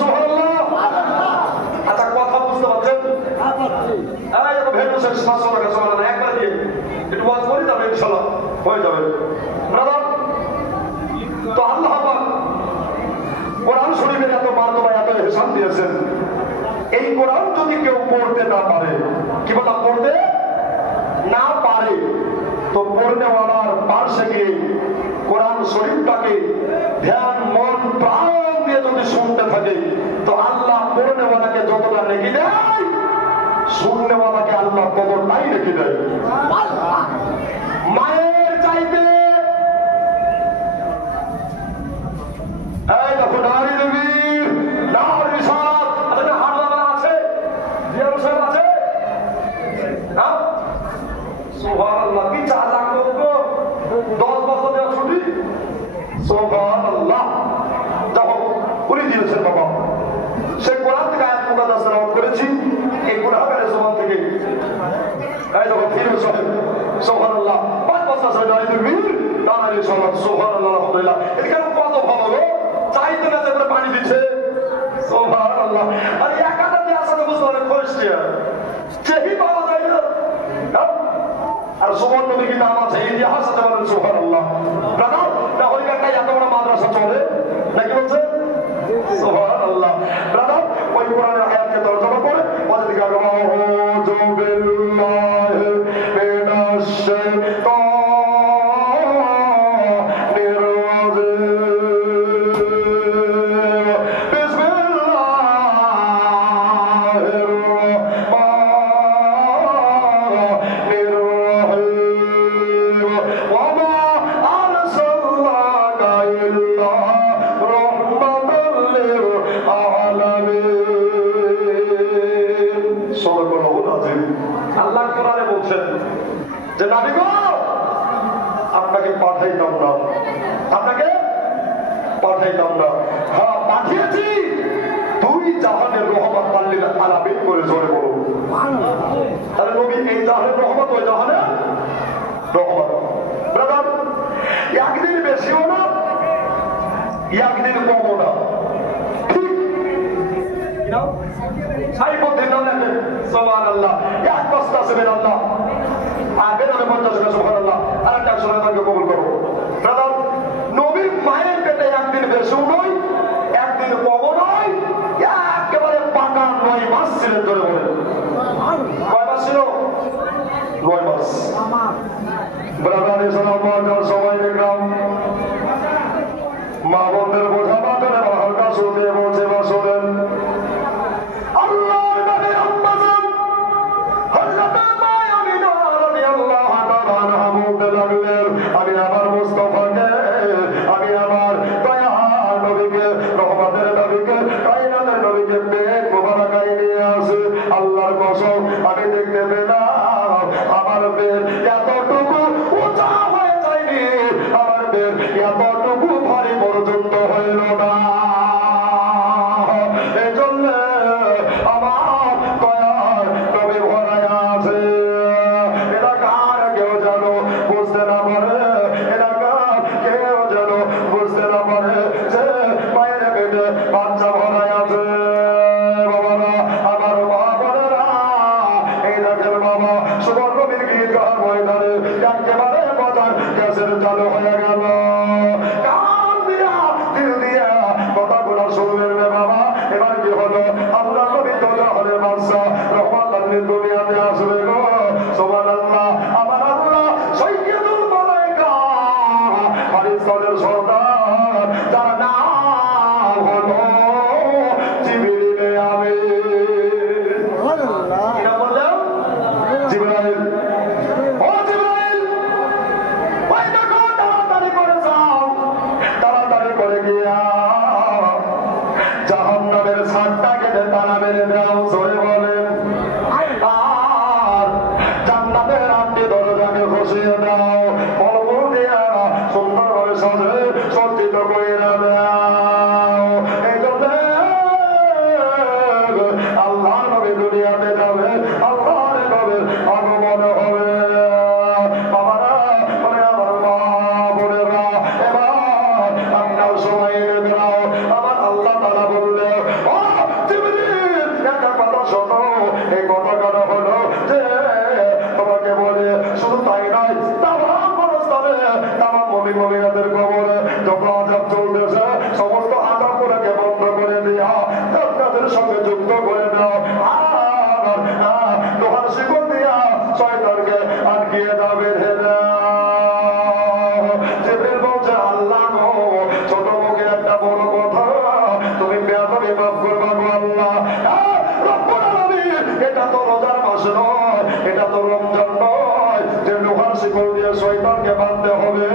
সুবহানাল্লাহ। ভেটু 500 টাকা সমান একবার দিয়ে একটু ওয়াজ করি তবে ইনশাআল্লাহ হয়ে যাবে। ব্রাদার, তো আল্লাহ পাক কোরআন শরীফের এত মার্তবা এত ইহসান দিয়েছেন। এই কোরআন যদি কেউ পড়তে না পারে, কি বলা, পড়তে না পারে, তো পড়নেওয়ালার পাশে গিয়ে কোরআন শরীফটাকে ধ্যান মন প্রাণ দিয়ে যদি শুনতে থাকে, তো আল্লাহ পড়নেওয়ালাকে যতটা নেকি দেয়, শুননেওয়ালাকে আল্লাহ ততটাই নেকি দেয়। মায়ের চাইতে এই দেখো নারী নবীর নার রিসাত আচ্ছা হাড়ওয়ালা আছে, জিয়া হোসেন আছে না? সুবহানাল্লাহ, কি 4 লাখ লোক 10 বছর দেওয়া ছুটি। সুবহানাল্লাহ, দেখো উনি দিয়েছেন বাবা। সেই কোরআন থেকে আয়াত মুকাদ্দাস তেলাওয়াত করেছি এই গুনাহগারের জবান থেকে। এই দেখো ফিরোজ সাহেব সুবহানাল্লাহ 5 বছর ধরে নারী নবীর নার রিসাত সুবহানাল্লাহ আলহামদুলিল্লাহ। এখানে কত ভালো গো, চাইতে না করে পানি দিচ্ছে। সুবহানাল্লাহ, আর একাটা দিয়ে আসলে মুসলমানের খরিস্টিয়া চেহি পাওয়া যায় না। আর সুবহান নবী কি নাম আছে ইতিহাস আছে, বলেন সুবহানাল্লাহ। ব্রাদার, না ওই একটা এত বড় মাদ্রাসা চলে নাকি বলছে? সুবহানাল্লাহ। ব্রাদার, ওই কোরআনের আয়াতকে তরজমা করে ওদের দিকে আউযু বিল্লাহি মিনাশ শাইতানির যে নবী গো আপনাকে পাঠাইতাম না, আপনাকে পাঠাইতাম না। হ্যাঁ পাঠিয়েছি, তুই জাহানের রহমত পাল্লি আলামিন করে জোরে বলো। তাহলে নবী এই জাহানের রহমত, ওই জাহানের রহমত। ব্রাদার, একদিন বেশিও না একদিন কমও না, ঠিক সাইফুদ্দিন নাম লেখেন সুবহানাল্লাহ, এক বস্তা সুবহানাল্লাহ আগের 50 টাকা সুবহানাল্লাহ, আরেকটা সুবহানাল্লাহকে কবুল করো। ব্রাদার, নবীর মায়ের পেটে একদিন বেশিও নয় একদিন কমও নয়, একেবারে পাকা 9 মাস ছিলেন। ধরে বলেন কয় মাস ছিল? 9 মাস। ব্রাদার, ইসলাম সবাই দেখলাম মা বোনদের বোঝা বাঁধনে হালকা শুনতে বলছে বা শোনেন আল্লাহর নবী আম্মাজান হযরত মা আমিনা রাদিয়াল্লাহু তাআলা বলতে লাগলেন, আমি আমার মুস্তাফাকে, আমি আমার দয়ার নবীকে, রহমতের নবীকে, কায়নাতের নবীকে পেট মোবারকায় নিয়ে আসি। আল্লাহর কসম, আমি দেখতে পেলাম আমার পেট এতটুকু উঁচা হয়ে যায়নি, আমার পেট এতটুকু ভারী পর্যন্ত হইল না। এই জন্য আমার দয়ার নবী ভরায় আছে। এটা কার কেউ যেন বুঝতে না পারে, এটা কার কেউ যেন বুঝতে না পারে যে মায়ের পেটে বাচ্চা ভরায় আছে। বাবারা, আমার মা বোনেরা, এই দেখেন বাবা, সুবর্ণ নবীর গীত গান ময়দানে একেবারে বাজার গ্যাসের চালু হয়ে গেল। কান দিয়া দিল দিয়া কথাগুলো শুনলেন রে বাবা। এবার কি হলো? আল্লাহ নবী তো জাহানের বাদশা, রবের সঙ্গে যুক্ত করে দাও আর লোহার শিকল দিয়া শয়তানকে আটকিয়ে দাও বেঁধে দাও জিবরিল বলছে আল্লাহ গো ছোট মুখে একটা বড় কথা তুমি বেয়াদবি মাফ করবা গো আল্লাহ রব্বুল আলামিন এটা তো রোজার মাস নয় এটা তো রমজান নয় যে লোহার শিকল দিয়ে শয়তানকে বাঁধতে হবে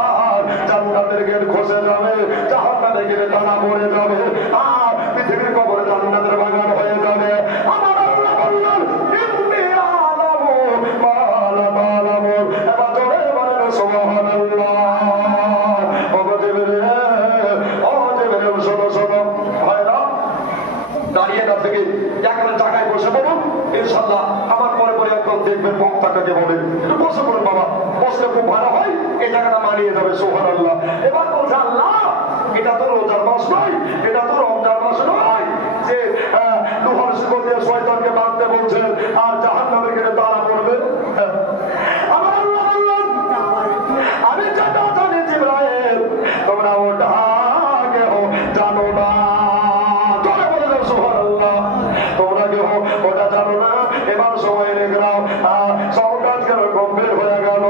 আর জান্নাতের গেট খসে যাবে জাহান্নামের গেটে টানা পড়ে যাবে আর পৃথিবীর কবরে জান্নাতের বাগান হয়ে যাবে আমার আল্লাহ বললেন ইন্নী আ'লামু মা লা তা'লামুন এবার জোরে বলেন সুবহানাল্লাহ শোনো শোনো হয় না দাঁড়িয়ে না থেকে এখন জায়গায় বসে বলুন ইনশাআল্লাহ আমার পরে পরে একদম দেখবেন বক্তাকে বলে একটু বসে পড়ুন বাবা বসলে খুব ভালো হয় এই জায়গাটা মানিয়ে যাবে সুবহানাল্লাহ এবার বলছে আল্লাহ এটা তো রোজার মাস নয় এটা তো রমজান মাস নয় যে লোহার শিকল দিয়ে শয়তানকে বাঁধতে বলছেন আর জাহান্নামের গেটে তাড়া পড়বে আমার আল্লাহ বললেন আমি যেটা জানি জিবরাইল তোমরা ওটা কেউ জানো না তোমরা বলে দাও সুবহানাল্লাহ তোমরা কেউ ওটা জানো না এবার সময় লেগে নাও সব কাজ গেল গম্ভীর হয়ে গেল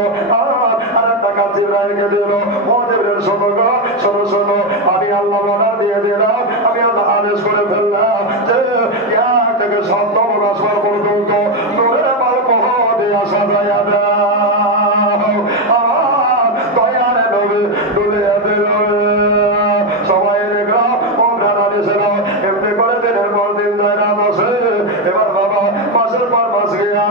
আর একটা কাজ জিবরাইলকে দিল ও জিবরাইল শোনো গো শোনো শোনো আমি আল্লাহ অর্ডার দিয়ে দিলাম আমি আল্লাহ আদেশ করে ফেললাম যে এক থেকে 7 আসমান পর্যন্ত নূরের বালকহ দিয়া সাজাইয়া দাও আমার দয়ারে নবী ডুলিয়ে দিল সবাই দেখলাম ও ভেড়া দিয়েছিলাম এমনি করে দিনের পর দিন রাত আসে এবার বাবা মাসের পর মাস গিয়া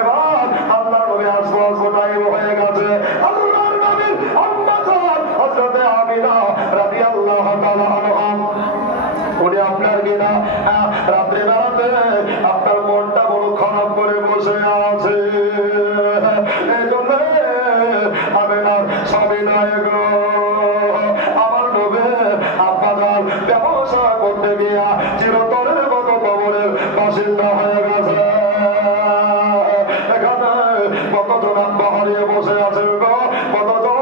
এবার আল্লাহ নবী আসবো টাইম হয়ে গেছে আল্লাহর নবীর আম্মা জান হযরত আমিনা রাদিয়াল্লাহু তাআলা আনহা উনি আপনার কিনা রাত্রে বেলাতে আপনার মনটা বড় খারাপ করে বসে আছে এই জন্য আমি না স্বামী নায়ক আমার নবে আব্বাজান ব্যবসা করতে গিয়া চিরতরের মতো কবরের বাসিন্দা হয়ে গেছে এখানে কতজন আব্বা হারিয়ে বসে আছেন গো কতজন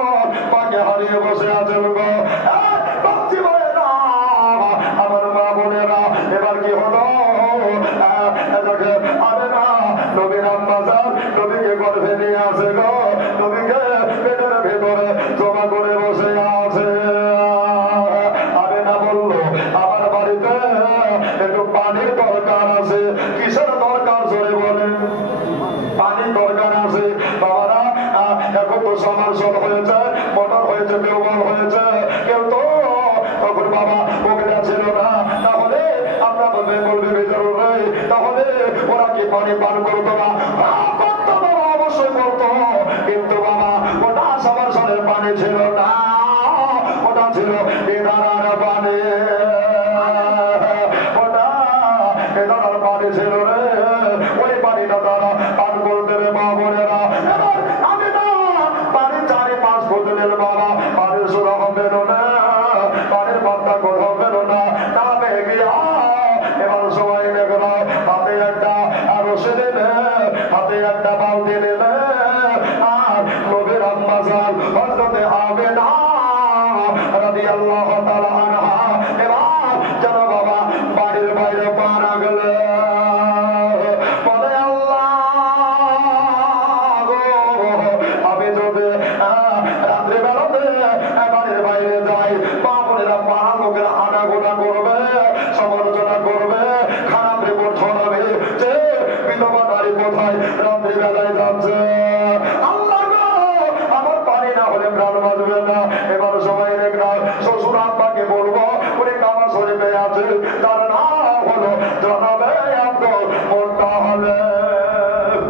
পাকে হারিয়ে বসে আছেন গো আমার মা বোনেরা এবার কি হলো আরে না নবীর আম্মাজান নবীকে গর্ভে নিয়ে আসে গো নবীকে পেটের ভেতরে জমা করে বসে আছে আরে না বললো আমার বাড়িতে একটু পানির দরকার আছে কিসের দরকার জোরে বলেন পানির দরকার আছে বাবারা এখন তো সমার্সল হয়েছে মোটর হয়েছে টিউবওয়েল হয়েছে কেউ তো তখন বাবা ওগুলা ছিল না তাহলে আমরা বলবে ভিতরে তাহলে ওরা কি পানি পান করতো না করতো বাবা অবশ্যই করতো কিন্তু বাবা ওটা সমার্সলের পানি ছিল না ওটা ছিল এদারার পানি ওটা এদারার পানি ছিল রে ওই পানিটা তারা পান করতে রে মা বোনেরা এবার আমি না পানি 4-5 বোতলের বাবা পানির সুরা হবে না পানির পাত্তা কোন হবে না তাবে গিয়া এবার সবাই দেখল হাতে একটা রশি দিলে হাতে একটা বালতি দিলে আর নবীর আম্মাজান হযরত আমিনা রাদিয়াল্লাহু তাআলা আনহা এবার যেন বাবা বাড়ির বাইরে পা রাখলে বলে আল্লাহ আমি যদি রাত্রে বেলাতে বাড়ির বাইরে যাই বাবুরা পাড়ার লোকেরা হাঁটাগোটা করবে সমালোচনা করবে খারাপ রিপোর্ট ছড়াবে যে বিধবা নারী কোথায় রাত্রি বেলায় যাচ্ছে আল্লাহ আমার পানি না হলে প্রাণ বাঁচবে না এবার সবাই দেখলাম শ্বশুর আব্বাকে বলবো উনি কামা শরীফে আছে তার নাম হলো জনাবে আব্দুল মোত্তালেব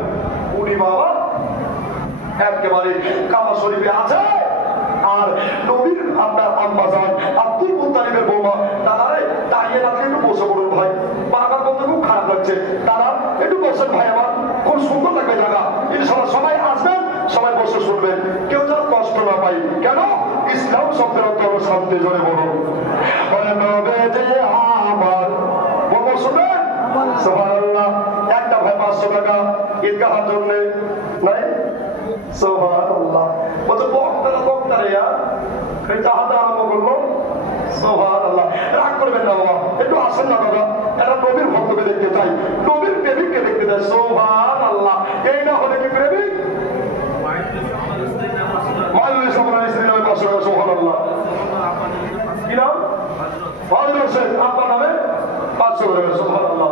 উনি বাবা একেবারে কামা শরীফে আছে আর নবীর আপনার আম্মাজান আব্দুল মুত্তালিবের বৌমা দাদারে দাঁড়িয়ে রাখলে একটু বসে পড়ুন ভাই বারবার বলতে খুব খারাপ লাগছে দাদা একটু বসেন ভাই আমার খুব সুন্দর লাগবে জায়গা ইনশাআল্লাহ সবাই আসবেন সবাই বসে শুনবেন কেউ যেন কষ্ট না পাই কেন ইসলাম শব্দের অর্থ হলো শান্তি জোরে বলুন আমার বলবো শুনবেন সুবহানাল্লাহ একটা ভাই 500 টাকা ঈদগাহের জন্য নাই সুবহানাল্লাহ বলতে বক্তারা ইয়া এই জাহাজ আরম্ভ করলো সুবহানাল্লাহ। রাগ করবেন না বাবা, একটু আসেন না দাদা, একটা নবীর ভক্তকে দেখতে চাই, নবীর প্রেমিককে দেখতে চাই। সুবহানাল্লাহ। এই না হলে কি প্রেমিক? মাইনুল ইসলাম স্ত্রী নামে 500 টাকা। সুবহানাল্লাহ। কি নাম? হযরত শেখ, আপনার নামে 500 টাকা। সুবহানাল্লাহ।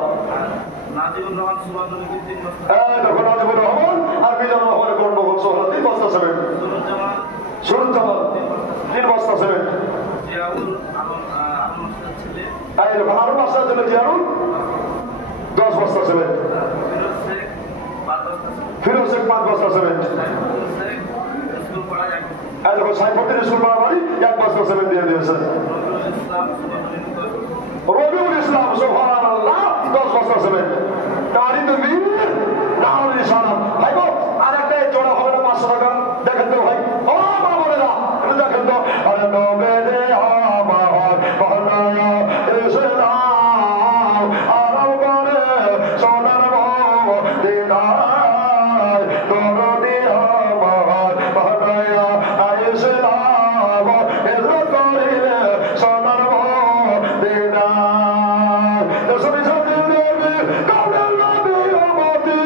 নাজিবুর রহমান সুবহানুল তিন বস্তা। দেখো নাজিবুর রহমান আর মিজানুর রহমানের গন্ডগোল। সুবহানাল্লাহ। 3 বস্তা সিমেন্ট। সুরুজ্জামান 3 বস্তা সিমেন্ট। জিয়াউল আলম ছেলে। এই দেখো আরো 5 টা ছেলে জিয়াউল 10 বস্তা সিমেন্ট। ফিরোজ শেখ 5 বস্তা সিমেন্ট। স্কুল পড়া যায়। এই দেখো সাইফুদ্দিন স্কুল পাড়া বাড়ি 1 বস্তা সিমেন্ট দিয়ে দিয়েছে। রবিউল ইসলাম সুবহানাল্লাহ 10 বস্তা সিমেন্ট। নারী তো বীর নারী নিশানা। ভাই গো আরেকটা জোড়া হবে না 500 টাকা? দেখেন তো ভাই, ও মা বোনেরা একটু দেখেন তো। আরে নবেদে আমার বানায়া ইসলাম আরাম করে সোনার মদিনায় দরদি আমার বানায়া ইসলাম এজরা করিলে সোনার মদিনায় সবই সবই নবী কাউনের নবী মতি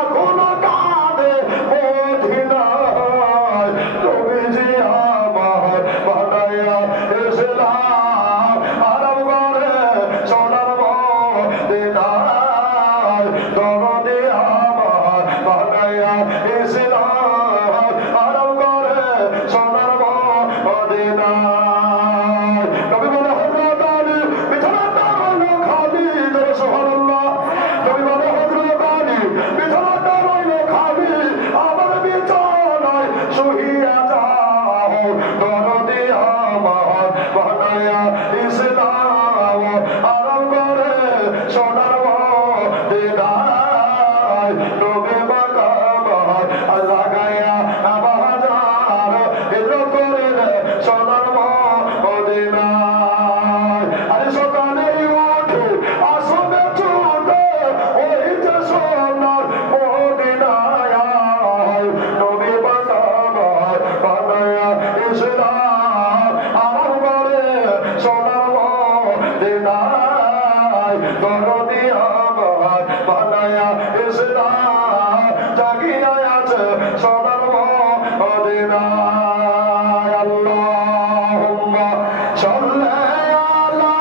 এখন কাঁদে মদিনায় নবীজি আমার বানায়া ইসলাম আরাম করে সোনার মদিনায় দরদি আমার বানায়া ইসলাম আরাম করে সোনার মদিনায়। নবী বলে হযরত আলী বিছানাটা হলো খালি। সুবহানাল্লাহ। নবী বলে হযরত আলী বিছানাটা হলো খালি, আমার বিছানায় শুইয়া যাও দরদি আমার বানায়া ইসলাম আরাম করে সোনার মদিনায়। নবী বাবা আল্লাহ গায়া আবাজার এলো করে সোনার মদিনায়। আরে সকালে উঠে আসবে ছুটে ওই যে সোনার মদিনায়। নবী বাবা বানায়া ইসলাম আরাম করে সোনার মদিনায়। দরদি আমার বানায়া ইসলাম জাগিয়া আছে সোনার মদিনায়। আল্লাহুম্মা সাল্লি আলা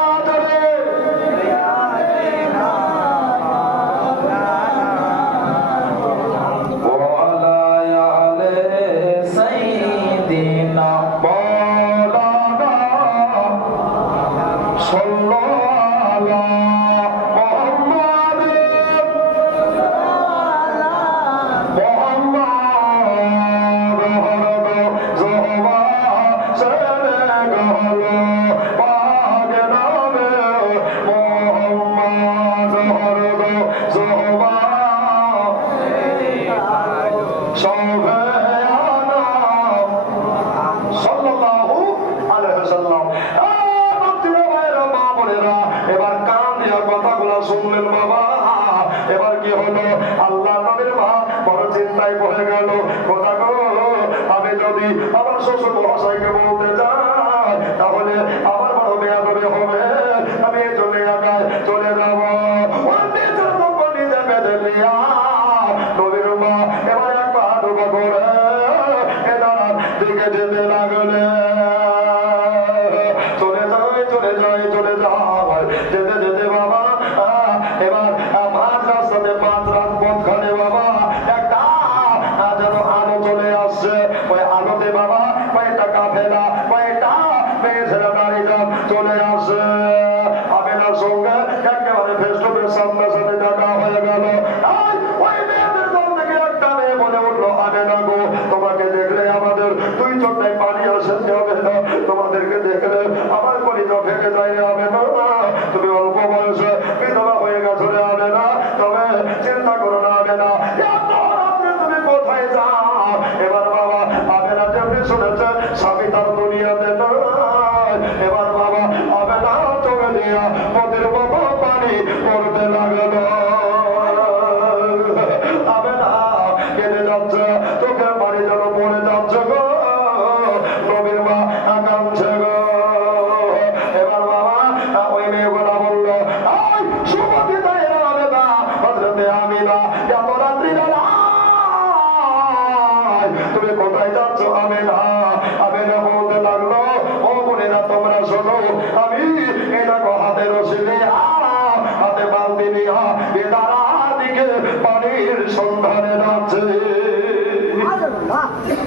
এবার কান দিয়া কথাগুলো শুনলেন বাবা। এবার কি হলো? আল্লাহ নবীর মা বড় চিন্তায় পড়ে গেল। কথা গো, আমি যদি আমার শ্বশুর মহাশয়কে বলতে যাই তাহলে আমার বড় বেয়াদবি হবে। আমি এই জন্য একাই চলে যাব। নিজে বেঁধে নিয়া নবীর মা এবার একবার ডুবো করে এদার দিকে যেতে লাগলে। চলে যায় চলে যায় চলে যায় যেতে যেতে বাবা এবার 5 রাস্তাতে 5 রাত পথখানে বাবা একটা যেন আলো চলে আসছে। ওই আলোতে বাবা কয়েকটা কাফেলা কয়েকটা মেয়ে ছেলে নারীরা চলে আসে। কাফেলা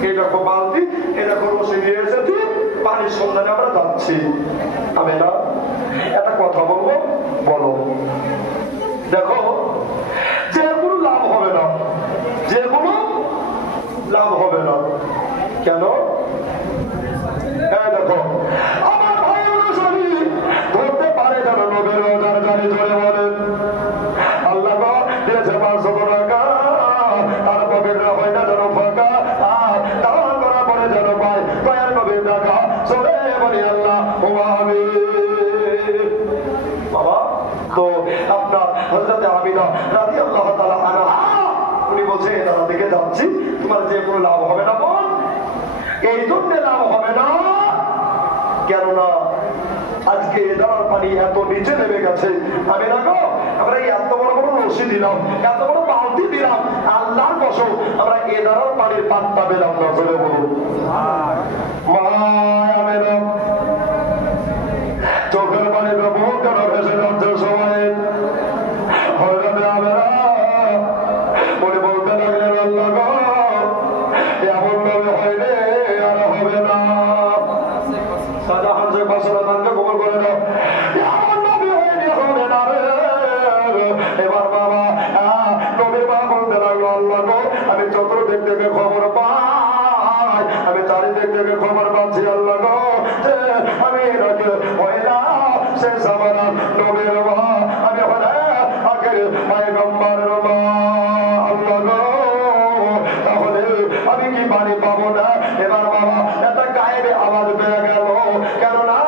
এই দেখো বালতি, এই দেখো রশি নিয়ে এসেছি, পানির সন্ধানে আমরা যাচ্ছি। আমি না একটা কথা বলবো, বলো। দেখো যে কোনো লাভ হবে না, যে কোনো লাভ হবে না। কেন? দেখো আমার ভাই অনুসারী ধরতে পারে যেন নবীর রোজার গাড়ি ধরে বলেন আল্লাহ দিয়েছে 500 টাকা, আর নবীররা হয় না যেন ফাঁকা, দান করা পরে যেন পায় দয়ার নবীর টাকা। চলে বলি আল্লাহ আমি বাবা। তো আপনার হযরতে আমিনা রাদিয়াল্লাহু তাআলা আনহা উনি বলছে এটা দিকে যাচ্ছি, তোমার যে কোনো লাভ হবে না বোন, এই জন্য লাভ হবে না কেননা আজকে এদার পানি এত নিচে নেমে গেছে। আমি না গো আমরা এত বড় বড় রশি দিলাম, এত বড় বালতি দিলাম, আল্লাহর কসম আমরা এদার পানির পাত্তা পেলাম না। চলে বলুন মায়া চোখের পানি ব্যবহার কেন ভেসে যাচ্ছে সময় হয়রানে আমরা উনি বলতে লাগলেন আল্লাহ গো এমন ভাবে হয়নি আর হবে না। শাহজাহান শেখ বাসরাদানকে কবুল করে দাও। এমন নবী হয়নি, হবে না রে। এবার বাবা নবীর মা বলতে লাগলো আল্লাহ গো আমি চতুর্দিক থেকে খবর পাই, আমি চারিদিক থেকে খবর পাচ্ছি আল্লাহ গো আমি হয় না সে জামানা নবীর মা, আমি হলে আগে পয়গম্বরের মা আল্লাহ গো, তাহলে আমি কি পানি পাবো না? এবার বাবা একটা গায়েবে আওয়াজ পেয়ে গেল, কেননা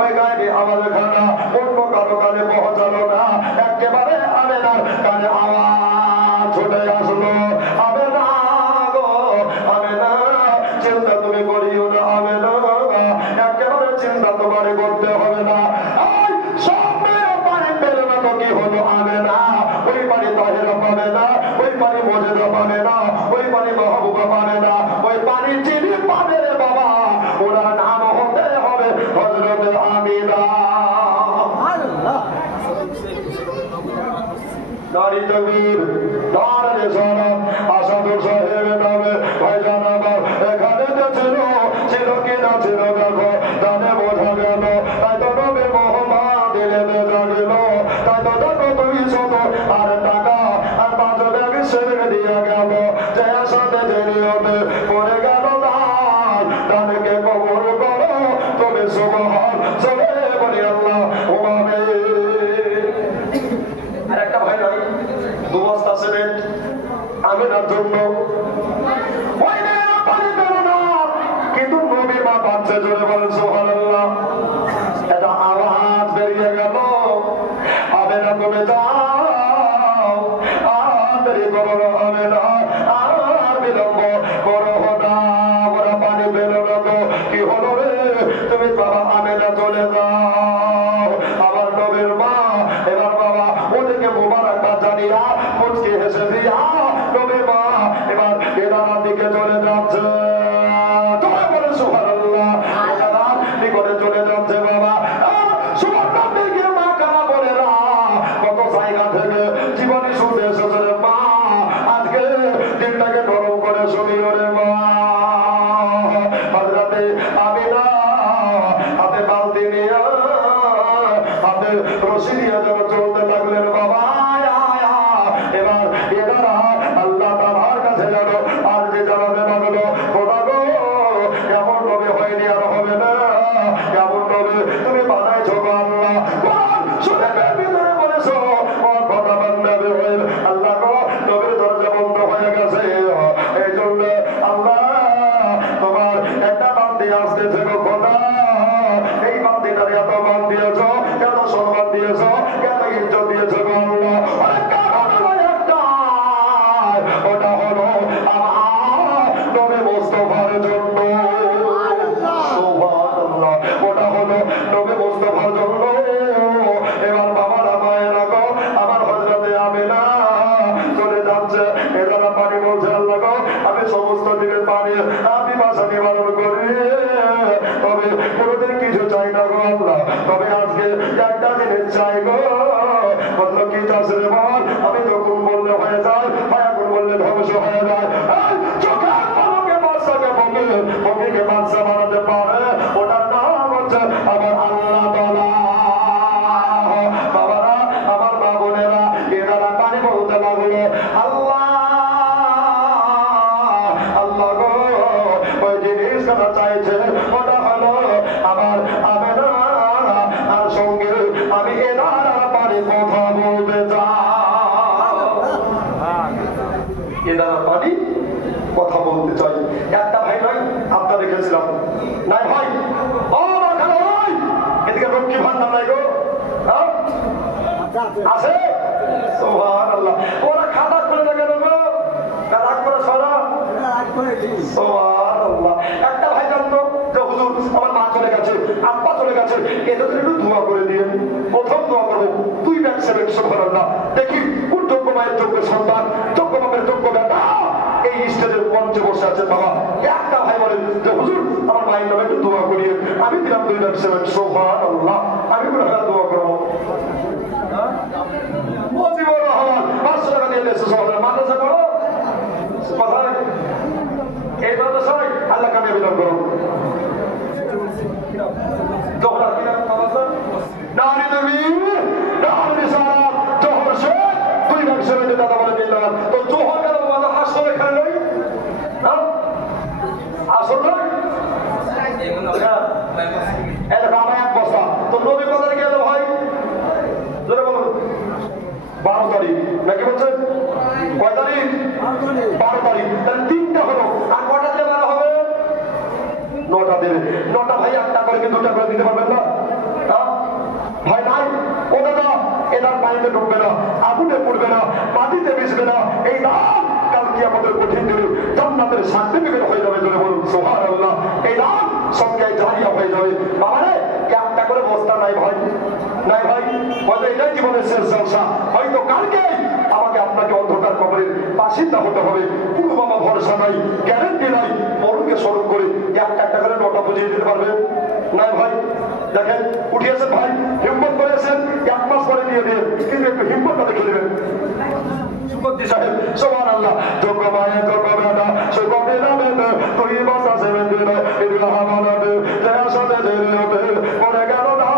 ওই গায়েবে আওয়াজ খানা অন্য কারো কানে পৌঁছালো না, একেবারে আমেনার কানে আওয়াজ ছুটে আসলো। আমেনা গো আমেনা চিন্তা তুমি করিও না, আমেনা একেবারে চিন্তা তোমার করতে হবে না। সব মেয়েরা পানি পেলে না তো কি হলো? আমেনা ওই পানি তাহেরা পাবে না, ওই পানি মজেদা পাবে না, ওই পানি মাহবুবা পাবে না, ওই পানি চিনি পাবে রে বাবা, ওরা নাম হতে হবে হযরত আমিনা। নারী তকবীর নারে সালাম আসাদুর সাহেব নামে ভাইজান আমার এখানে যে ছিল ছিল কি না ছিল দেখো জানে বোঝা গেল, তাই তো নবী মোহাম্মদ দিলে বেজা গেল, তাই তো দেখো 200 আর টাকা আর 5 ব্যাগ ছেড়ে দিয়ে গেল, যে সাথে যে নিয়তে পড়ে গেল দান, দানকে কবুল করো তুমি সুবহান চলে বলি আল্লাহ আর একটা ভাই নাই 2 বস্তা সিমেন্ট আমিনার জন্য ওই মেয়েরা পানি পেল না, কিন্তু নবীর মা বাচ্চা জোরে বলেন সুবহানাল্লাহ। এটা আওয়াজ বেরিয়ে গেল, আমিনা তুমি যাও, আর দেরি করো না আমিনা, আর বিলম্ব করো না, ওরা পানি পেল না তো কি হলো রে? তুমি বাবা আমিনা চলে যাও। আমার নবীর মা এবার বাবা ওদেরকে মোবারকবাদ জানিয়া মুচকি হেসে দিয়া নবীর মা এবার এদারার দিকে চলে যাচ্ছে। তোমরা বলে সুবহানাল্লাহ, এদারার দিকে চলে যাচ্ছে বাবা। সুবহানাল্লাহ দিকে মা কারা বলে না কত জায়গা থেকে জীবনী শুনতে এসেছে রে মা, আজকে দিনটাকে নরম করে শুনিও রে মা। হযরতে আমিনা হাতে বালতি নিয়ে হাতে রশি দিয়ে যেন চলতে লাগলেন বাবা। এবার এনারা কেদারা পানি কথা বলতে চাই। একটা ভাই নয়, আপনারা রেখেছিলাম নাই ভাই, ও খালো ভাই, এদিকে লক্ষ্মী ভান্ডার নাই গো, আছে সুবহানাল্লাহ। ওরা খাতা করে না কেন গো, রাগ করে সরা সুবহানাল্লাহ। একটা ভাই জানতো যে হুজুর আমার মা চলে গেছে, আব্বা চলে গেছে, এদের একটু দোয়া করে দিয়ে। প্রথম দোয়া করবো 2 ব্যাগ 7 সুবহানাল্লাহ। দেখি কোন যোগ্য মায়ের যোগ্য সন্তান, যোগ্য বাপের যোগ্য বেটা এই স্টেজের মঞ্চে বসে আছে বাবা। একটা ভাই বলেন যে হুজুর আমার মায়ের নামে একটু দোয়া করিয়ে। আমি দিলাম 2 ব্যাগ 7 সুবহানাল্লাহ। আমি কোনো দোয়া করবো জীবন রহমান 500 টাকা দিয়ে দিয়েছে সুবহানাল্লাহ। মাদ্রাসা পড়ো কথা এই মাদ্রাসায় আল্লাহ কামিয়াবি দান করো। নারী তুমি নারী সালাত জোহর শেখ 2 ভাগ সেরে দাদা বলে দিলাম। তো জোহর কেন বাবা আসলে এখানে নেই, আসল নয় এটা আমার এক বস্তা। তো নবী কথাটা গেল ভাই জোরে বলুন 12 তারিখ নাকি বলছেন কয় তারিখ? 12 তারিখ। তাহলে 3টা হলো, আর কটা দিয়ে মারা হবে? 9টা দেবে। 9টা ভাই 8টা করে কি 2টা করে দিতে পারবেন না? ভাই নাই ও দাদা, এদার পানিতে ডুববে না, আগুনে পড়বে না, মাটিতে মিশবে না। এই দান কালকে আমাদের কঠিন দিনে জান্নাতের সার্টিফিকেট হয়ে যাবে। ধরে বলুন সুবহানাল্লাহ। এই দান সংখ্যায় জারিয়া হয়ে যাবে। বাবা রে একটা করে বস্তা নাই ভাই, নাই ভাই, হয়তো এটাই জীবনের শেষ জলসা। হয়তো কালকে আমাকে আপনাকে অন্ধকার কবরের বাসিন্দা হতে হবে। কোনো বাবা ভরসা নাই, গ্যারেন্টি নাই। মরুকে স্মরণ করে একটা করে 9টা বুঝিয়ে দিতে পারবেন? নাই ভাই। দেখেন উঠিয়েছেন ভাই, হিম্মত করেছেন, 1 মাস পরে দিয়ে দিয়ে, কিন্তু একটু হিম্মতটা দেখে দেবেন সাহেব সুবহানাল্লাহ। যোগ্য মায়ে যোগ্য বেটা যোগ্য বেটা তুই বাসা সেবেন দিলে এগুলো হামালাতে দেয়া সাথে দেরিতে পড়ে গেল না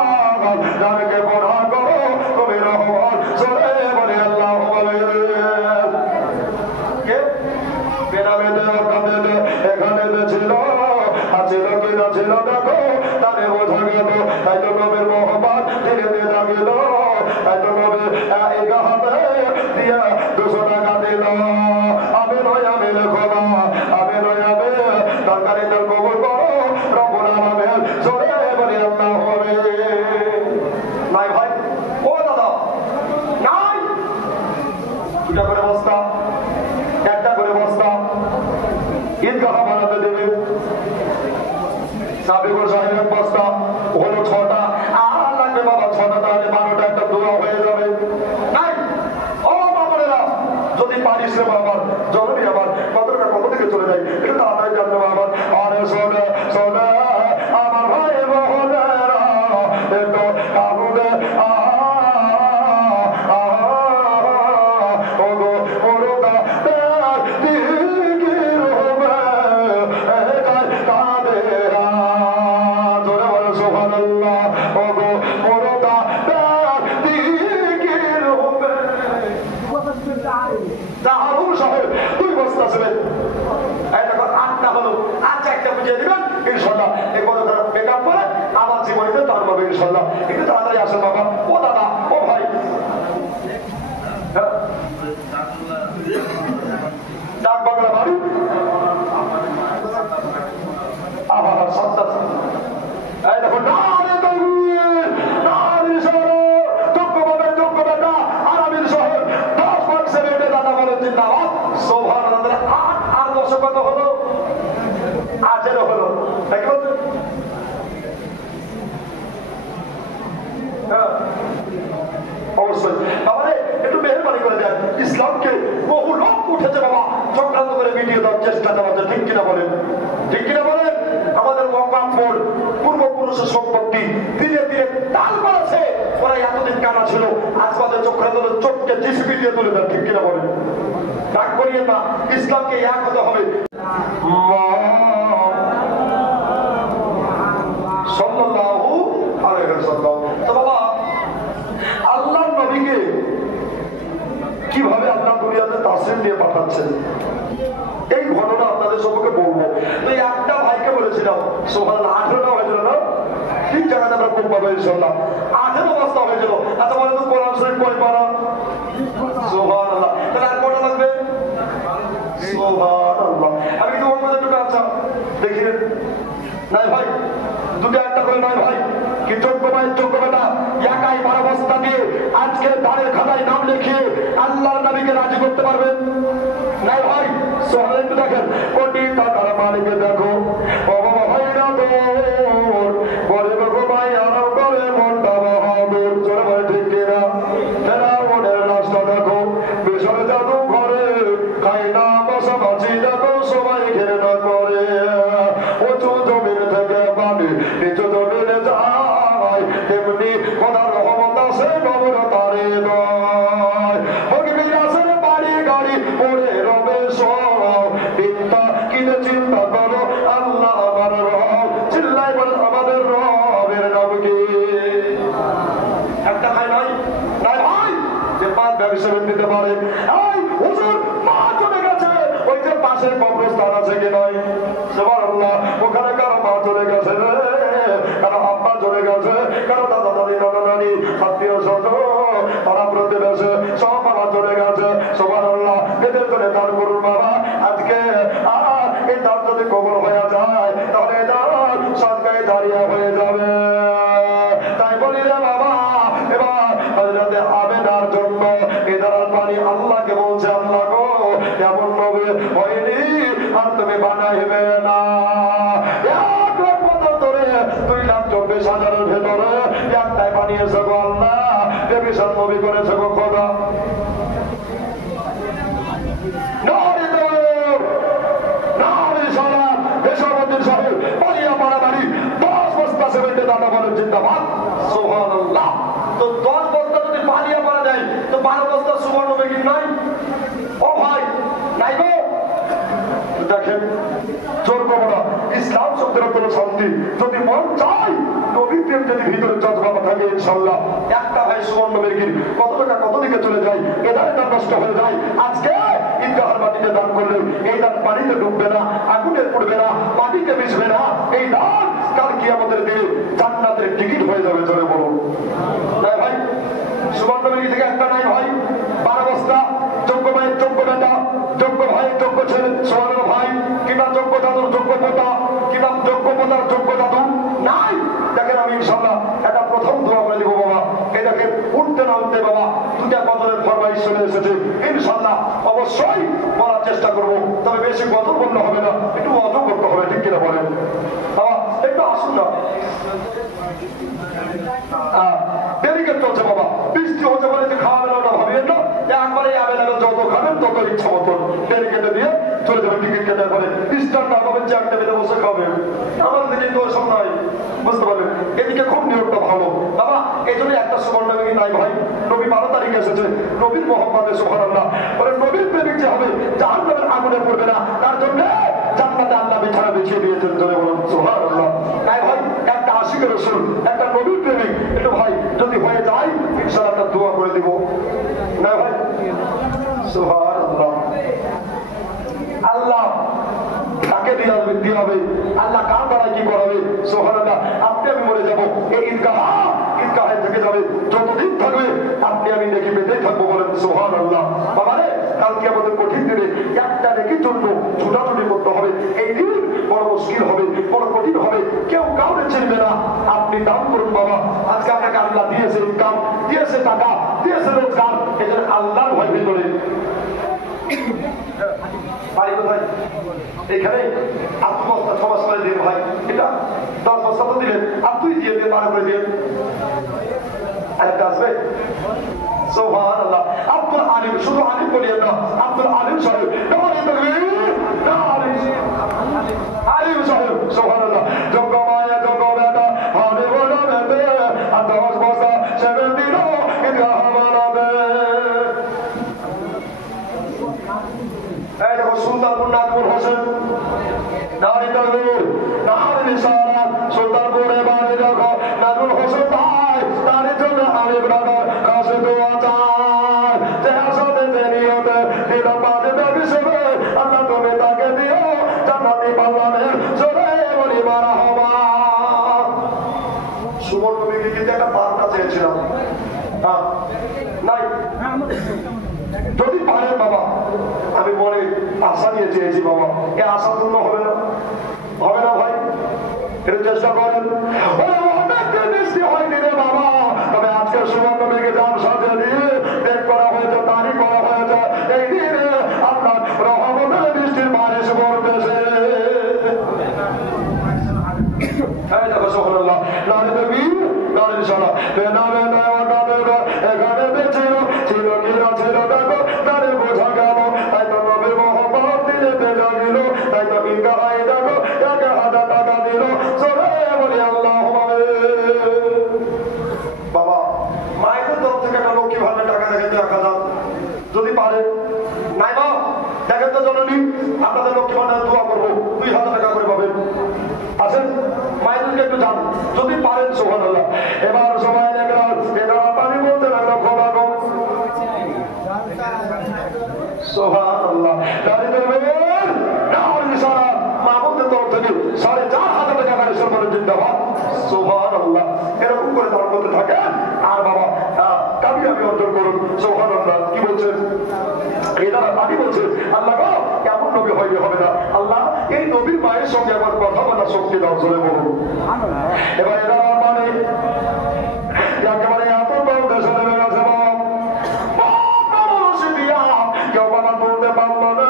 জানকে পড়া করো কবি রহমান সরে বলে আল্লাহ বলে কে বেনামেতে কাঁদেতে এখানে ছিল আছিল কিনা ছিল দেখো তারে বোঝা গেল। তাই তো কবির মোহাম্মদ ধীরে ধীরে জাগিল, তাই তো কবির এই গাহাতে দিয়া 200 টাকা দিল। আমি নয় আমি লেখনা, আমি নয় আমি তরকারি তোর কবুল করো রব্বুল আলামিন জোরে বলি আল্লাহ হবে। নাই ভাই ও দাদা নাই, 2টা করে বস্তা, 1টা করে বস্তা ঈদগাহ বানাতে দেবে। সাবিকুর সাহেব এক বস্তা হলো 6টা, আর লাগবে বাবা 6টা, তাহলে 12টা একটা দোয়া হয়ে যাবে। নাই ও বাবারা যদি পারিস রে বাবা জরুরি আমার কতটা কত দিকে চলে যায় এটা তাড়াতাড়ি জানতে বাবা। আরে শোনে শোনে আমার ভাই বোনেরা একটু কাহুদে একটু তাড়াতাড়ি আসেন বাবা। ও দাদা ও ভাই ডাক বাংলা বাড়ি আবার সন্তান এই দেখো নারে তাকবীর নারে শহর যোগ্য বাবার যোগ্য বেটা আরামের শহর 10 ভাগ সেরেটে দাদা বলেন জিন্দাবাদ সুবহানাল্লাহ। 8 আর 10 কত হলো? 18 হলো। দেখো অবশ্যই বাবা একটু মেহরবানি করে দেন। ইসলামকে বহু লোক উঠেছে বাবা চক্রান্ত করে মিটিয়ে দেওয়ার চেষ্টা দেওয়া যায়, ঠিক কিনা বলেন? ঠিক কিনা বলেন? আমাদের ওয়াকফ পূর্বপুরুষের সম্পত্তি ধীরে ধীরে তাল করেছে। ওরা এতদিন কানা ছিল, আজ বাদে চক্রান্ত চোখকে জিসিপি দিয়ে তুলে দেন, ঠিক কিনা বলেন? রাগ করিয়ে না, ইসলামকে এক হতে হবে। সাল্লাল্লাহু আলাইহি ওয়াসাল্লাম। তো বাবা আল্লাহর নবীকে কিভাবে আল্লাহ দুনিয়াতে তাসলিম দিয়ে পাঠাচ্ছেন এই ঘটনা আপনাদের সম্পর্কে বলবো। তো একটা ভাইকে বলেছিলাম সুবহানাল্লাহ 18টা হয়েছিল না, ঠিক জায়গাতে আমরা খুব পাবো ইনশাআল্লাহ। 18 অবস্থা হয়েছিল। আচ্ছা বলেন তো কোরআন শরীফ কয় পারা? সুবহানাল্লাহ। তাহলে আর কটা লাগবে? নাই ভাই, দুটো একটা করে নয় ভাই, কি যোগ্য ভাই যোগ্য বেটা একাই 12 বস্তা দিয়ে আজকে ধারের খাতায় নাম লিখিয়ে আল্লাহর নবীকে রাজি করতে পারবেন? নাই ভাই, সোহান একটু দেখেন, কোটি টাকার মালিকে দেখো ও বাবা ভাই না তোর বলে গো ভাই আরাম করে মনটা বাহাদুর, চলে ভাই ঠিক কিনা? ফেরা মনের রাস্তা দেখো, বেসর জাদু ঘরে খাই না বসা বাঁচি দেখো সবাই ঘেরা করে, উঁচু জমিন থেকে পানি নিচু জমিনে যায়, তেমনি খোদার রহমত আছে নবরতারে নয়, ভগবীর আছে বাড়ি গাড়ি পড়ে রবে সব, চিন্তা কিনে চিন্তা করো আল্লাহ আমার রব, চিল্লাই বলেন আমাদের রবের নাম কি? একটা খাই নাই নাই ভাই যে পাঁচ ব্যবসা দিতে পারে। এই হুজুর মা চলে গেছে, ওই যে পাশে কবরস্থান আছে কি নাই? সুবহানাল্লাহ, ওখানে কারো মা চলে গেছে রে, কারো আব্বা চলে গেছে, কারো দাদা দাদি নানা নানি আত্মীয় স্বজন তারা প্রতিবেশে সব বাবা চলে গেছে। সুবহানাল্লাহ, এদের জন্য দান করুন বাবা। আজকে এই দান যদি কবর হয়ে যায় তাহলে দান সরকারি দাঁড়িয়ে হয়ে যাবে। তাই বলি রে বাবা, এবার হযরতে আবেদার জন্য এদার পানি আল্লাহকে বলছে, আল্লাহ গো এমন নবী হয়নি আর তুমি বানাইবে না। 2,24,000 ভেতরে একটাই বানিয়েছে গো আল্লাহ, বেবিসার নবী করেছে গো খোদা। জিন্দাবাদ, সুবহানাল্লাহ। তো 10 বস্তা যদি পালিয়া মারা যায় তো 12 বস্তা সুবর্ণ বেগিন নাই? ও ভাই নাই গো। দেখেন জোর করবো না, ইসলাম শব্দের কোনো শান্তি যদি মন চায় নবীর প্রেম যদি ভিতরে জজবাবা থাকে ইনশাল্লাহ একটা ভাই সুবর্ণ বেগিন কত টাকা কত দিকে চলে যায়, এদারে দান নষ্ট হয়ে যায়। আজকে ঈদগাহের মাটিতে দান করলে এই দান পানিতে ডুববে না, আগুনে পড়বে না, মাটিতে মিশবে না, এই দান কাল কিয়ামতের দিনে জান্নাতের টিকিট হয়ে যাবে। চলে বলুন নাই ভাই, সুবর্ণ বেগি থেকে একটা নাই ভাই, 12 বস্তা যোগ্য ভাইয়ের যোগ্য বেটা, যোগ্য ভাই যোগ্য ছেলে সোহানের ভাই, কিংবা যোগ্য দাদুর যোগ্য পোতা, কিংবা যোগ্য পোতার যোগ্য দাদু নাই। দেখেন আমি ইনশাল্লাহ এটা প্রথম দোয়া করে দিব বাবা, এটাকে উঠতে না উঠতে বাবা দুটা কদরের ফরমাইশ চলে এসেছে, ইনশাল্লাহ অবশ্যই বলার চেষ্টা করবো। তবে বেশি কদর বললে হবে না, একটু অজু করতে হবে, ঠিক কিনা বলেন বাবা? একটু আসুন না, ডেলিকেট চলছে বাবা, বৃষ্টি হতে পারে যে খাওয়া বেলা ওটা ভাবিয়েন না, একবারে অ্যাভেলেবেল যত খাবেন তত ইচ্ছা মতন ডেলিকেটে দিয়ে চলে যাবে, টিকিট কেটে পরে স্টার না পাবেন চেয়ার টেবিলে বসে খাবেন। আমাদের দিকে তো ওসব নাই, বুঝতে পারবেন? এদিকে খুব নিয়োগটা ভালো বাবা, এই জন্য একটা সুবর্ণ বেগি নাই ভাই। নবী 12 তারিখে এসেছে, নবীর মোহাম্মদে সুবহানাল্লাহ বলে নবীর প্রেমিক যে হবে জাহান্নামের আগুনে পড়বে না, তার জন্য জান্নাতে আল্লাহ বিছানা বিছিয়ে দিয়েছেন। চলে বলুন সুবহানাল্লাহ। নাই ভাই একটা আশিকের রাসূল, একটা নবীর প্রেমিক, একটু ভাই যদি হয়ে যায় ইনশাআল্লাহ একটা দোয়া করে দিব। না ভাই সুবহানাল্লাহ, আল্লাহ তাকে দিয়ে হবে, আল্লাহ কার দ্বারা কি করাবে? সুবহানাল্লাহ। আপনি আমি মরে যাবো, এই ঈদগাহে থেকে যাবে, যতদিন থাকবে আপনি আমি নেকি পেতেই থাকবো, বলেন সুবহানাল্লাহ। বাবা রে, কালকে আমাদের কঠিন দিনে একটা নেকির জন্য ছুটাছুটি করতে হবে। এই দিন বড় মুশকিল হবে, বড় কঠিন হবে, কেউ কাউকে চিনবে না। আপনি দান করুন বাবা, আজকে আপনাকে আল্লাহ দিয়েছে ইনকাম, দিয়েছে টাকা, দিয়েছে রোজগার, এই জন্য আল্লাহর ভয় ভিতরে বাড়ি কোথায়? এখানে আর 2 বস্তা 6 মাস করে দিন ভাই, এটা 10 বস্তা তো দিলেন, আর 2 দিয়ে দিয়ে 12 করে দিন, আরেকটা আসবে। সুবহানাল্লাহ। আব্দুল আলিম, শুধু আলিম বলিয়েন না, আব্দুল আলিম সাহেব, আলিম সাহেব সুবহানাল্লাহ, যোগ্য মায়া যোগ্য বেটা হানি বলো বেটে, আর 10 বস্তা 7 দিল ঈদগাহ বানাবে। এই দেখো সুলতানপুর নাজমুল হোসেন, নারী তকবীর, নারী নিশানা, সুলতানপুরে বাড়ি দেখো নাজমুল হোসেন ভাই, তার জন্য আমি ব্রাদার কাছে দোয়া চাই, যার সাথে নিয়তে দিল বাজে হিসেবে আল্লাহ তুমি তাকে দিও জান্নাতি পাল্লানের জোরে বলি মারহাবা। সুবর্ণ বেগি দিতে একটা বার্তা চেয়েছিলাম, নাই যদি পারেন বাবা, আমি মনে আশা নিয়ে চেয়েছি বাবা, এ আশা পূর্ণ হবে না, হবে না ভাই? এর চেষ্টা করেন। অনেককে বৃষ্টি হয়নি রে বাবা, তবে আজকে সুবর্ণ মেঘে যান সাজিয়ে দিয়ে দেখ করা হয়েছে, তারি করা হয়েছে, এই দিনে আপনার রহমতের বৃষ্টির বারিশ পড়তেছে। এই দেখো সুবহানাল্লাহ, নারী দেবী নারী সারা বেনা বেনা এখানে বেছিল ছিল কিনা ছিল দেখো নারী বোঝা গেল, তাই তো নবীর মহব্বত দিলে বেজা গেল, তাই তো ইনকা ভাই দেখো 1000 টাকা দিল, চলে বলি আল্লাহ। বাবা মায়ের তরফ থেকে একটা লক্ষ্মী ভান্ডার টাকা দেখেন তো 1000 যদি পারে, নাই মা দেখেন তো জননী আপনাদের লক্ষ্মী ভান্ডার দোয়া করবো 2000 টাকা করে পাবেন, আছেন মায়েদেরকে একটু জান যদি পারেন। সুবহানাল্লাহ। এবার সবাই দেখলাম এটা পানি বলতে লাগলো খোলা গো, সুবহানাল্লাহ। দাঁড়িয়ে দেবেন নাহলে ইশারা মাহমুদের তরফ থেকে 4500 টাকা কালেকশন করে জিন্দাবাদ, সুবহানাল্লাহ। এরকম করে ধারণ করতে থাকেন আর বাবা কামিয়াবি অর্জন করুন, সুবহানাল্লাহ। কি বলছেন এনারা পানি বলছে আল্লাহ গো কেমন নবী হইলে হবে না, আল্লাহ এই নবীর মায়ের সঙ্গে আমার কথা বলার শক্তি দাও, চলে বলুন। এবার এনারা মানে একেবারে এত কম দেশে নেমে গেছে কেউ বাবা তুলতে পারলো না,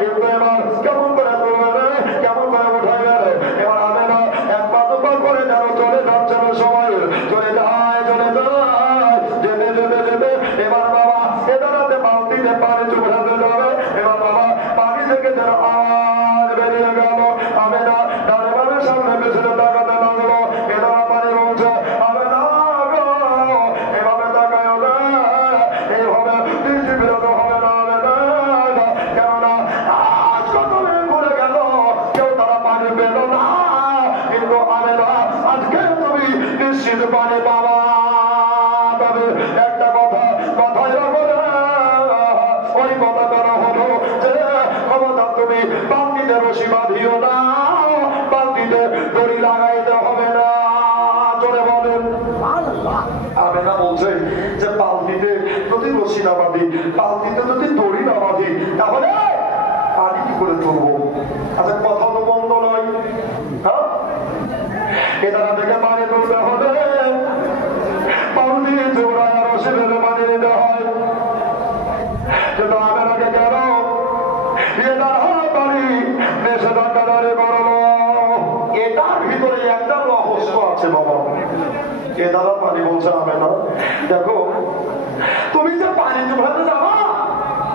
কিন্তু এবার কেমন করে তুলবে, কেমন করে উঠে গেলে এবার আমি না এক পা দুপা করে যেন চলে যাচ্ছে না, সময় চলে যায় চলে যায়, যেতে যেতে যেতে এবার বাবা এদারাতে বালতিতে পানি চুপড়াতে যাবে, এবার বাবা পানি থেকে যেন আওয়াজ বেরিয়ে গেল, আমি না ডানে সামনে পেছনে তাকাতে লাগলো, এদারা পানি বলছে আমি না গো এভাবে তাকায় না, এইভাবে দৃষ্টি বিরত হবে না, কেননা আজ কত ঘুরে গেল কেউ তারা পানি পেল না, কিন্তু আমি না আজকে তুমি নিশ্চিত পানি পাবা। তবে একটা কথাই বলে ওই কথা করা হলো যে ক্ষমতা তুমি বালতিতে রশি বাঁধিও না, বালতিতে দড়ি লাগাইতে হবে না, জোরে বলেন। আমি না বলছে যে বালতিতে যদি রশি না বাঁধি, বালতিতে যদি দড়ি না বাঁধি তাহলে পানি কি করে তুলবো? আচ্ছা কথা তো বন্ধ নয়, হ্যাঁ এটা থেকে পানি তুলতে হবে, বালতি চোরায় রশি ধরে পানি নিতে হয়, কিন্তু আমাকে কেন এটার পানি দেশে ডাক্তারে করলো, এটার ভিতরে একটা রহস্য আছে বাবা। এ দাদা পানি বলছে আমি না, দেখো তুমি যে পানি চুপাতে যাবা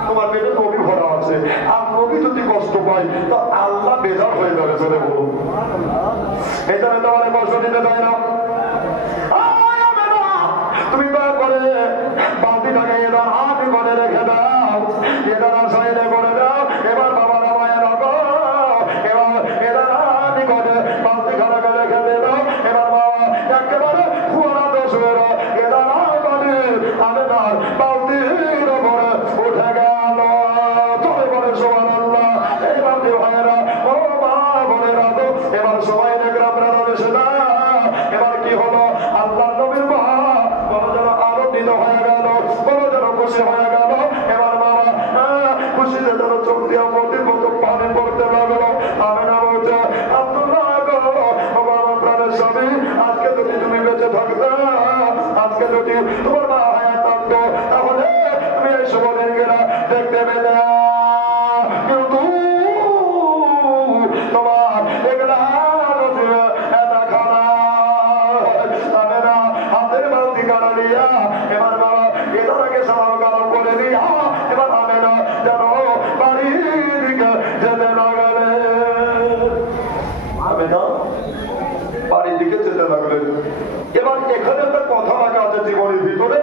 তোমার পেটে নবী ভরা আছে, আর নবী যদি কষ্ট পায় তো আল্লাহ বেজার হয়ে যাবে, চলে বলুন। এই জন্য তোমার কষ্ট দিতে দেয় না, তুমি দয়া করে বালতিটাকে এবার হাতে করে রেখে দাও, এবার সাইডে করে দাও, এবার বাবা রামায় রাখো, এবার এবার হাতে করে বালতি খানাকে রেখে দিয়ে দাও, এবার বাবা একেবারে ফুয়ারা দোষ হয়ে এবার করে আমি না বালতির উপরে উঠে গেল, চলে বলে সুবহানাল্লাহ। এই বালতি ভাইয়েরা ও মা বলে রাখো, এবার সবাই দেখে আপনারা বেশি না, এবার কি হলো আল্লাহ নবীর মা আনন্দিত হয়ে গেল, বড় যেন খুশি হয়ে গেল, এবার বাবা খুশিতে যেন চোখ দিয়ে মন্দির মতো পানি পড়তে লাগলো, আমি না বলছে আব্দুল্লাহ প্রাণের স্বামী আজকে যদি তুমি বেঁচে থাকতে, আজকে যদি তোমার মা হায়াত থাকতো তাহলে তুমি এই শুভ দিনগুলা দেখতে পেতে, কিন্তু তোমার এগুলা এটা খারাপ হাতের বালতি কাটা দিয়া এবার বাবা এটাকে সালাম কালাম করে দিয়া এবার আমি না যেন বাড়ির দিকে যেতে না গেলে, আমি না বাড়ির দিকে যেতে লাগলেন। এবার এখানে একটা কথা রাখা আছে জীবনের ভিতরে,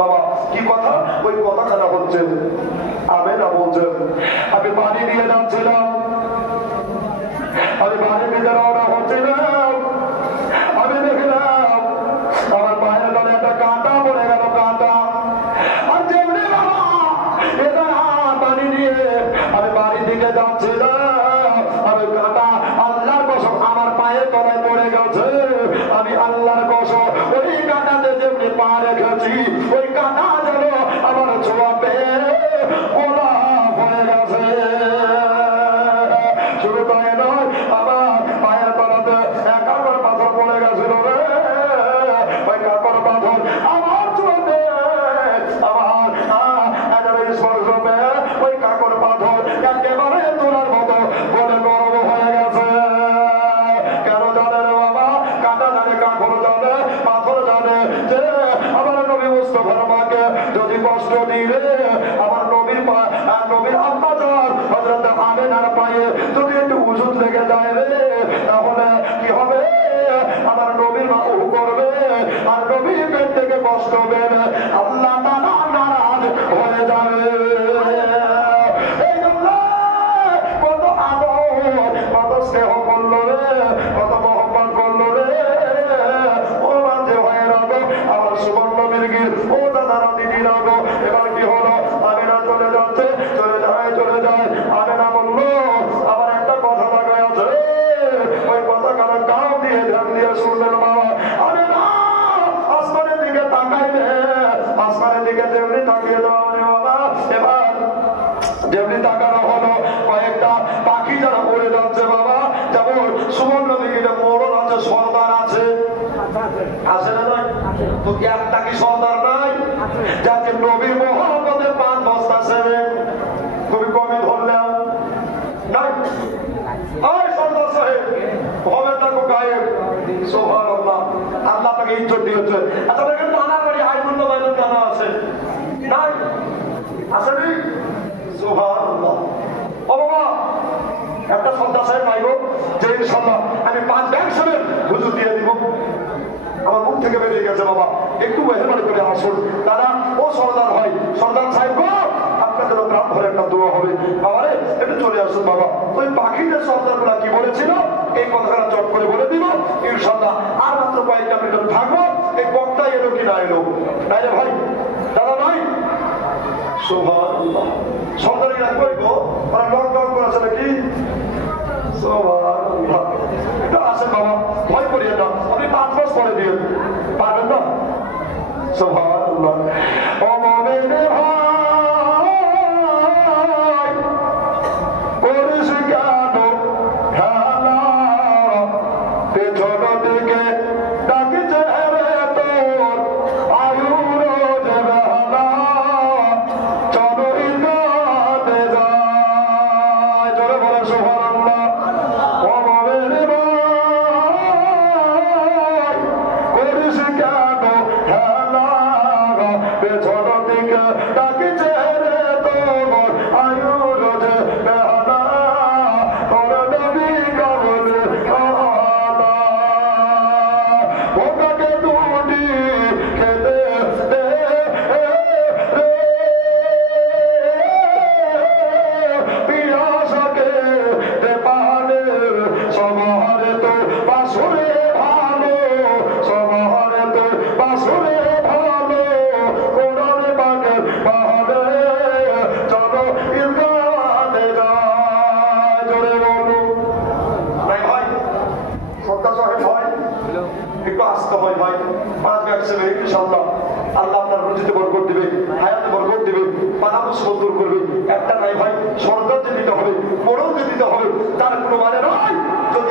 বাবা কি কথা? ওই কথাখানা হচ্ছে আমি না বলছেন আমি বাড়ি দিয়ে যাচ্ছিলাম, আমি বাড়ি দিকে রওনা হচ্ছিলাম, আমি দেখলাম আমার পায়ের তলে একটা কাঁটা পড়ে গেল, কাঁটা, আর যেমনি বাবা এটা পানি নিয়ে আমি বাড়ির দিকে যাচ্ছিলাম, আমি কাঁটা আল্লাহর কসম আমার পায়ের তলায় পড়ে গেছে, আমি আল্লাহর কসম ওই কাঁটাতে যেমনি পা রেখেছি ওই কাঁটা যেন আমার ছোঁয়া পেয়ে গোলাপ হয়ে গেছে। শুধু তাই নয় আমার পায়ের যদি রে আমার নবীর আব্বাজান হযরত আমিনার পায়ে যদি একটু উজুত লেগে যায় রে, তাহলে কি হবে? আমার নবীর মা উহু করবে আর নবীর পেট থেকে কষ্ট হবে, আল্লাহ তাআলা নারাজ হয়ে যাবে। এই জন্য কত আদর, কত স্নেহ করলো রে, কত মহব্বত করলো রে। ও মাঝে হয়ে রাখো আমার সুবর্ণ মির্গির, ও দাদারা দিদিরা গো, এবার কি হলো? আমিনা চলে যাচ্ছে, চলে যায়। আমিনা বললো আবার একটা কথা লাগাই আছে, ওই কথা কারো গাও দিয়ে ধ্যান দিয়ে শুনলেন বাবা। আমিনা আসমানের দিকে তাকাইলে, আসমানের দিকে যেমনি তাকিয়ে দেওয়া বাবা, এবার যেমনি তাকানো হলো কয়েকটা পাখি যারা উড়ে যাচ্ছে বাবা, যেমন সুবর্ণ দিকে মোড়ল আছে, সর্দার আছে, আছে না নয়? তো একটা কি সর্দার নাই যাকে নবীর মহব্বতে পান বসতাছে? তুমি কমে ধরলাম নাই? আয় সর্দার সাহেব হবে তাকে গায়েব। সুবহানাল্লাহ, আল্লাহ তাকে ইজ্জত দিয়েছে। আচ্ছা দেখেন নানার বাড়ি হাইমুল্লাহ বাইনুল নানা আছে নাই? আছে নি? সুবহানাল্লাহ। ও বাবা, একটা সর্দার সাহেব পাইব যে ইনশাআল্লাহ আমি 5 ব্যাংক সাহেব হুজুর দিয়ে দিব। আমার মুখ থেকে বেরিয়ে গেছে বাবা, একটু মেহরবানি করে আসুন দাদা। ও সর্দার হয়, সর্দার সাহেব গো, আপনার জন্য প্রাণ ভরে একটা দোয়া হবে বাবা রে, একটু চলে আসুন বাবা। ওই পাখিদের সর্দার গুলা কি বলেছিল এই কথাটা চট করে বলে দিব ইনশাআল্লাহ। আর মাত্র কয়েকটা মিনিট থাকবো। এই বক্তা এলো কি না এলো? নাই রে ভাই, দাদা নাই? সুবহানাল্লাহ। সর্দারিরা কইব ওরা লকডাউন করেছে নাকি? সুবহানাল্লাহ। এটা আসেন বাবা, ভয় করিয়ে না, আপনি 5 মাস পরে দিয়ে পারবেন না? সুবহানাল্লাহ। ও মুমিনে ভাই, করিস কেন খেলা? পেছন দিকে ডাকিছে রে তোর আয়ুর জেলা, চলো ইজাতে যায়। জোরে বলে সুবহানাল্লাহ। ও মুমিনে ভাই, করিস কেন খেলা? পেছন দিকে ডাকিছে রে তোর আয়ুর জেলা, তোর নবী কবলে আলা। ওটাকে দুটি খেতে দে রে, পিয়াসাকে দে পালে, সমারে তো বাসুরে ভালো, সমারে তো বাসুরে ভালো, কোরআন পাকের পাহাড়ে চলো ইলগাতে যায়। জোরে বলো নাই ভাই, সত্তা সাহেব ভাই, একটু আসতে হয় ভাই। 5 ব্যাংক সেবে ইনশাআল্লাহ আল্লাহ আপনার রুজিতে বরকত দিবে, হায়াতে বরকত দিবে, পানাবস মঞ্জুর করবে। একটা নাই ভাই, সরকার যে দিতে হবে, মোড়ল যে দিতে হবে, তার কোনো মানে নয়। যদি